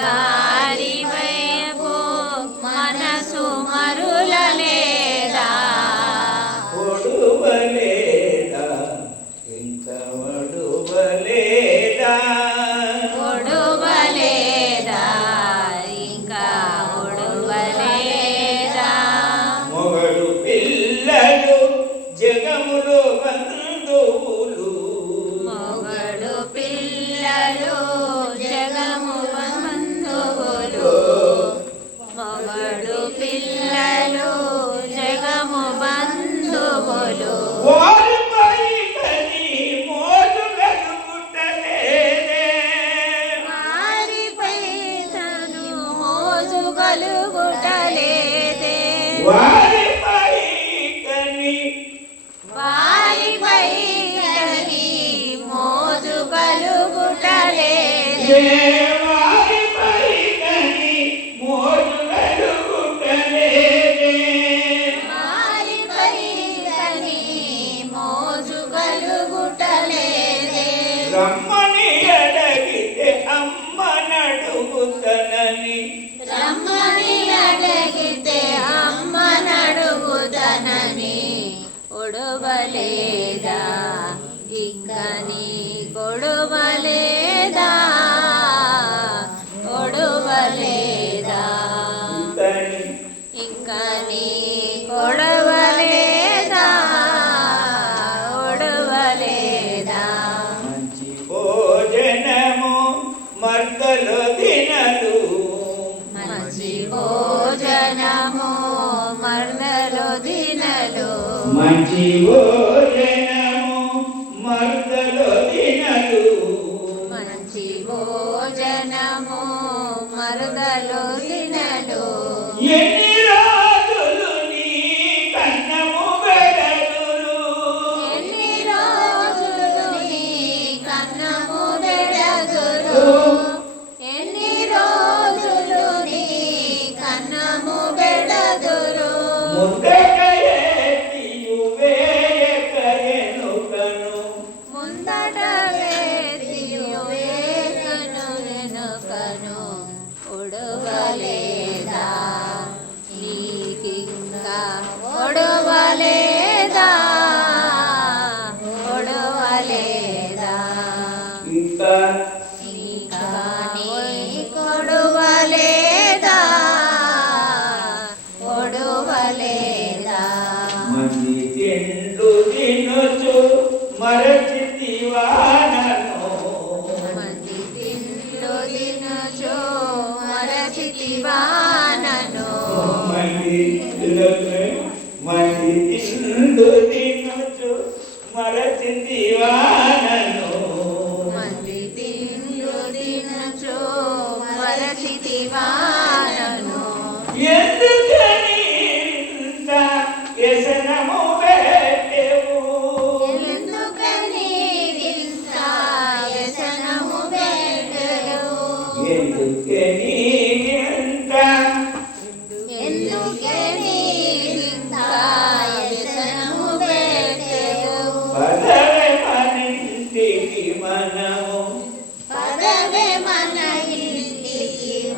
దారి వైపు మనసు మరులలేదా ఒడువలేదా ఇంక ఒడువలేదా ఒడువలేదా ఇంకా ఒడువలేదా మొగడు పిల్లలు జగములో బంధువులు మొగడు పిల్లలు జగము బంధువులు మొగడు పిల్లలు జగము బంధువులు వారిపై కని మోజు కలుగుటలేదే వారిపై తను మోజు కలుగుటలేదే వారిపై కని వారిపై తని మోజు కలుగుటలేదే వారిపై కని మోజు కలుగుటలేదే వారిపై తని మోజు కలుగుటలేదే రమ్మని అడిగితే అమ్మనడుగుతనని రమ్మని అడిగితే అమ్మనడుగుదనని ఒడవలేదా ఇక నీ కొడవలేదా ఒడవలేదా తని ఇక నీ కొడవలేదా ఒడవలేదా మంచి భోజనము మర్దలు తినలు మంచి భోజనము మర్దలు దినలు మంచి భోజనము మర్దలు తినలు మంచి భోజనము మరదలు దినలు ఎన్ని రోజులు నీ కన్నము బెడదులు ఎన్ని రోజులు నీ కన్నము బెడదురు ఎన్ని రోజులు నీ కన్నము బెడదురు ముందట ఎత్తియు వేయకరెనుకను ముందట వేదియు వేకను వెనుకను ఒడవలేదా నీకింకా ఒడవలేదా ఒడవలేదా ఇంకా ఇంకా నీ కొడవలేదా ఒడవలేదా మంది తిండు తినొచ్చు మరచితివానను మంది తిండు తినచో మరచితివానను మంది తిండు తినొచ్చు మరచితివానను మంది తిండు తినచో మరచితివానను ఎందుకని ఇంత వ్యసనము పెట్టెవు ఎందుకని ఇంత వ్యసనము పెట్టెవు ఎందుకని ఇంత ఎందుకని ఇంత వ్యసనము పెట్టెవు పదవే మనింటికి మనము పదవే మన ఇంటికి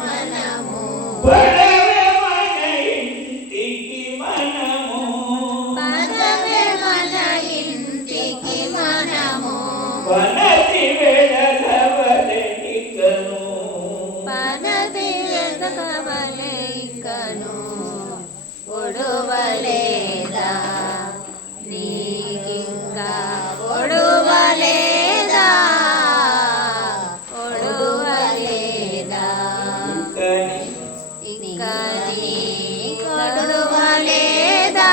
మనము పదవే మన ఇంటికి మనము పదవే మన ఇంటికి మనము వనతి వెడలవలెనికను పదవి వెతకవలే ఇకను ఒడవలేదా నీకింకా ఒడవలేదా ఒడవలేదా ఇంకా నీ కొడవలేదా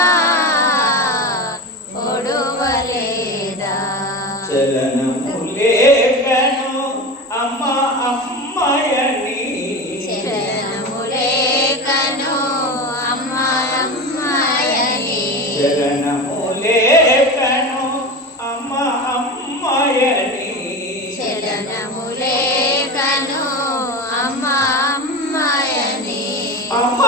ఒడవలేదా చలనము లేకను అమ్మ అమ్మయని చలనము లేకను అమ్మ అమ్మాయని చలనము లేకను అమ్మ అమ్మయని చలనము లేకను అమ్మ అమ్మాయని అమ్మ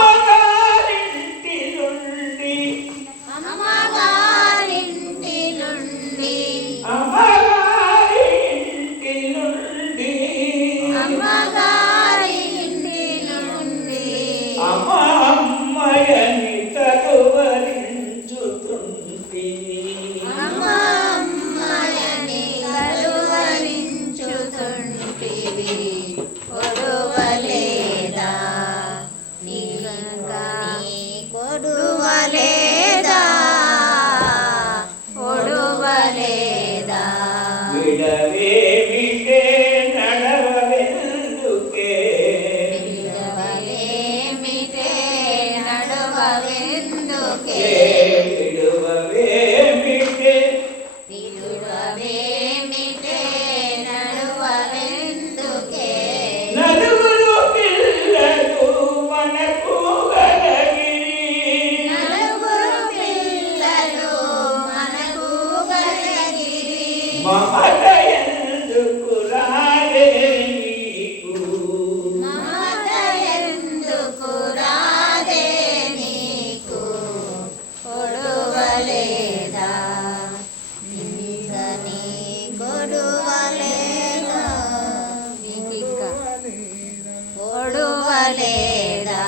ఒడువలేదా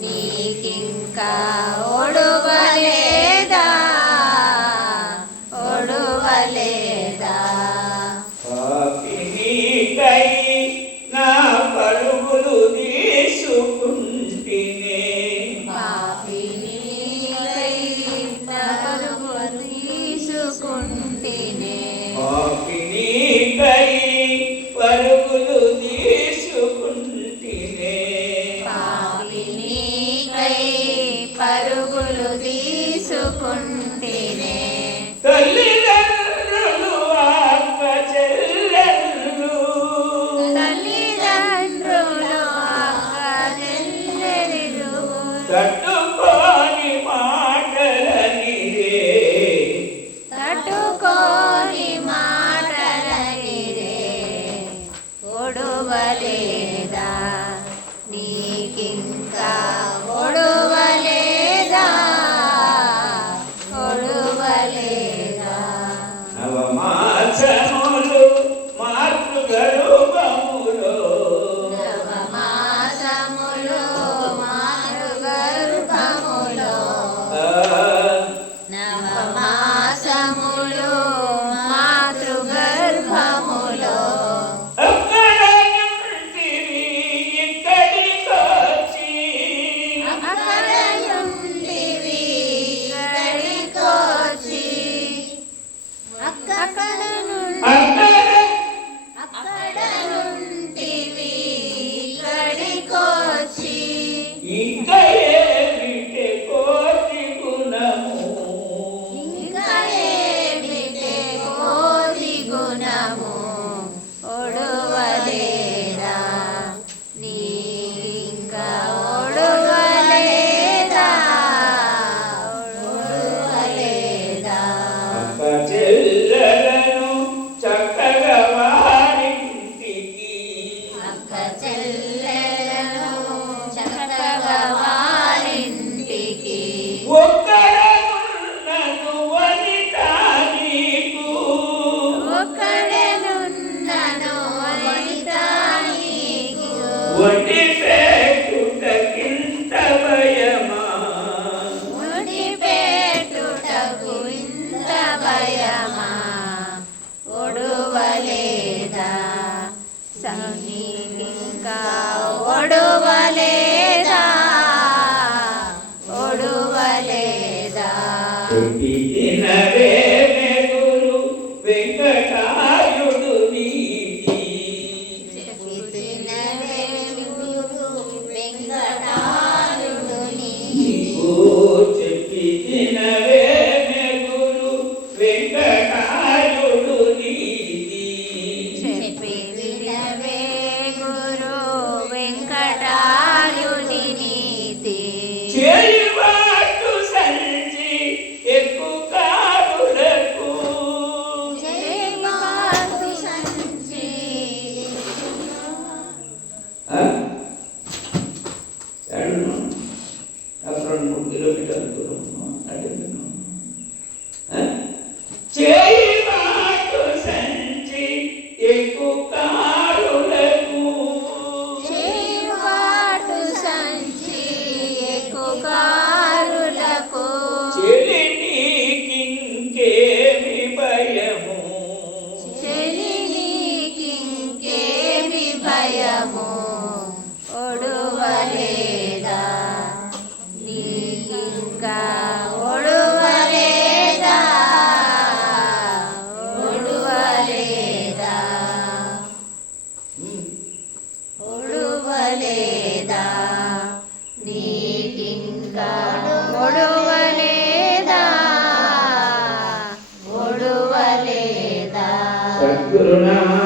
నీకింకా ఒడువలేదా ఒడువలేదా పాపినికై నా పరుగులు తీసుకుంటినే పాపినికై నా పరుగులు తీసుకుంటినే పాపినికై పరుగులు తీసుకుంటినే పాపినికై పరుగులు తీసుకుంటినే తల్లిదండ్రులు అక్క చెల్లెళ్ళు తల్లిదండ్రులు అక్క చెల్లెళ్ళు తట్టుకోని మాటలనిరే తట్టుకోని మాటలనిరే ఒడువలేదా నీకింకా ఒడువలేదా ఒడువలేదా నవమాసములు మాతృగర్భములో నవమాసములు మాతృగర్భములో నవమాసములు మాతృగర్భములో అక్కడ నుంటివి ఇక్కడికొచ్చి అక్కడ నుండివి ఇక్కడికొచ్చి అక్కడ నుండివి ఇక్కడికొచ్చి ఇంకా ఏమిటి కోటి గుణము ఇంకా ఏమిటే కోటి గుణము ఒడువలేదా నీకింకా ఒడువలేదా ఒడువలేదా అక్క చెల్లెలను చక్కగా వారింటికి అక్క చెల్లెలను చక్కగా వారింటికి ఒక్కడనున్నను వనిత నీకు ఒక్కడనున్నను వనిత నీకు వడ్డీ పెట్టుటకింత భయమా ముడిపెట్టుటకు ఇంత భయమా ఒడువలేదా నీకింకా ఒడువలేదా ఒడువలేదా చెట్టి తినవే మెగురు వెంకటాయుడు నీతి తినవే గురు వెంకటారుడు నీకు చెప్పి తినవే మెగురు వెంకటాయుడు నీతి చెప్పి వినవే గురు వెంకటారుని నీతి చేయువాటు సంచి ఎక్కువ కారులకు జయమాతు సంచి అక్కడ 3 కిలోమీటర్ల దూరం అడిగాను చేయువాటు సంచి ఎక్కువ కారులకు చేయువాటు సంచి ఎక్కుకారులకు చెలి నీకింకేమి భయము చెలి నీకింకేమి భయము ఒడువలేదా నీకింకా ఒడువలేదా ఒడువలేదా ఒడువలేదా నీకింకా ఒడువలేదా ఒడువలేదా సద్గురునాథ